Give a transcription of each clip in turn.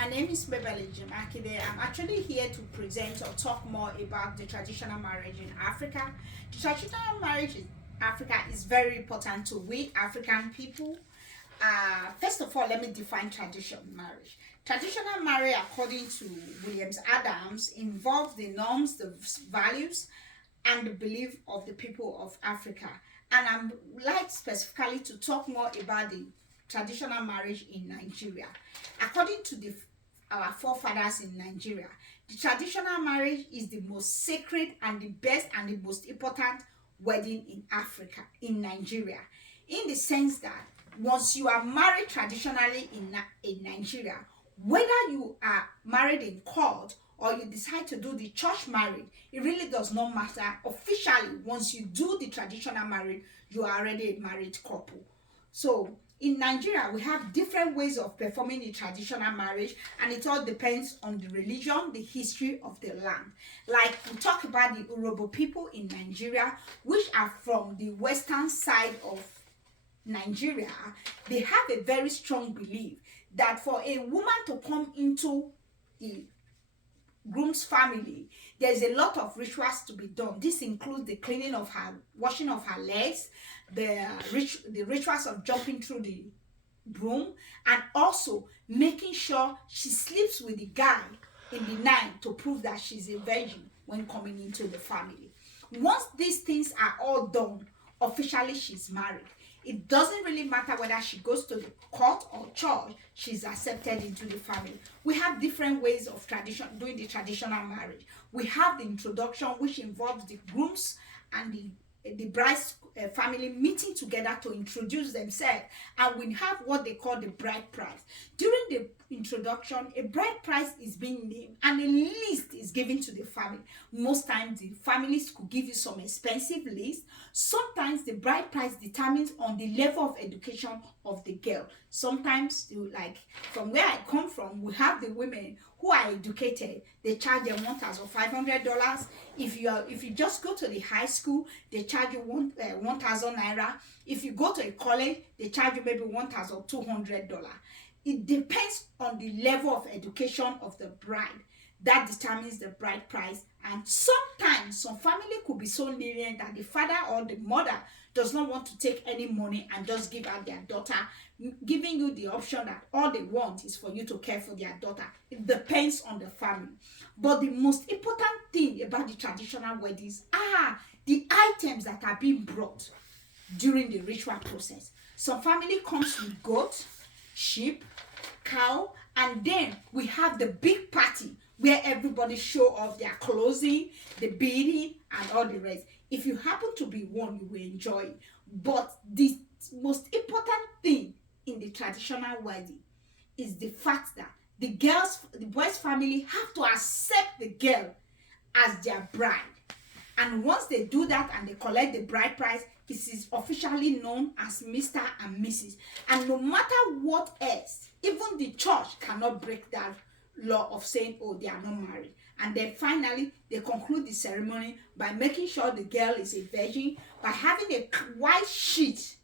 My name is Beverly Jimakide. I'm actually here to present or talk more about the traditional marriage in Africa. The traditional marriage in Africa is very important to we African people. First of all, let me define traditional marriage. Traditional marriage, according to Williams Adams, involves the norms, the values, and the belief of the people of Africa. And I'm like specifically to talk more about the traditional marriage in Nigeria. According to our forefathers in Nigeria, the traditional marriage is the most sacred and the best and the most important wedding in Africa, in Nigeria, in the sense that once you are married traditionally in Nigeria, whether you are married in court or you decide to do the church marriage, it really does not matter. Officially, once you do the traditional marriage, you are already a married couple. So in Nigeria, we have different ways of performing the traditional marriage, and it all depends on the religion, the history of the land. Like we talk about the Urhobo people in Nigeria, which are from the western side of Nigeria. They have a very strong belief that for a woman to come into the groom's family, there's a lot of rituals to be done. This includes the cleaning of her, washing of her legs, the rituals of jumping through the broom, and also making sure she sleeps with the guy in the night to prove that she's a virgin when coming into the family. Once these things are all done, officially she's married. It doesn't really matter whether she goes to the court or church, she's accepted into the family. We have different ways of doing the traditional marriage. We have the introduction, which involves the grooms and the bride's family meeting together to introduce themselves, and we have what they call the bride price. During the introduction, a bride price is being named and a list is given to the family. Most times the families could give you some expensive list. Sometimes the bride price determines on the level of education of the girl. Sometimes, like from where I come from, we have the women who are educated. They charge them $1,500. If you just go to the high school, they charge you 1,000 naira. If you go to a college, they charge you maybe $1,200. It depends on the level of education of the bride. That determines the bride price. And sometimes some family could be so lenient that the father or the mother does not want to take any money and just give out their daughter, giving you the option that all they want is for you to care for their daughter. It depends on the family. But the most important thing about the traditional weddings are the items that are being brought during the ritual process. Some family comes with goat, sheep, cow, and then we have the big party where everybody show off their clothing, the beading, and all the rest. If you happen to be one, you will enjoy it. But the most important thing in the traditional wedding is the fact that the boy's family have to accept the girl as their bride. And once they do that and they collect the bride price, it is officially known as Mr. and Mrs. And no matter what else, even the church cannot break that law of saying, oh, they are not married. And then finally, they conclude the ceremony by making sure the girl is a virgin by having a white sheet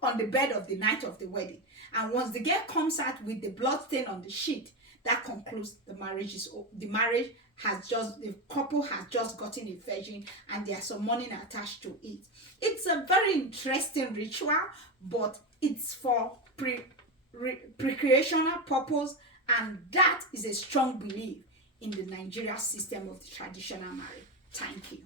on the bed of the night of the wedding. And once the girl comes out with the blood stain on the sheet, that concludes the couple has just gotten a virgin, and there's some money attached to it. It's a very interesting ritual, but it's for recreational purpose, and that is a strong belief in the Nigeria system of the traditional marriage. Thank you.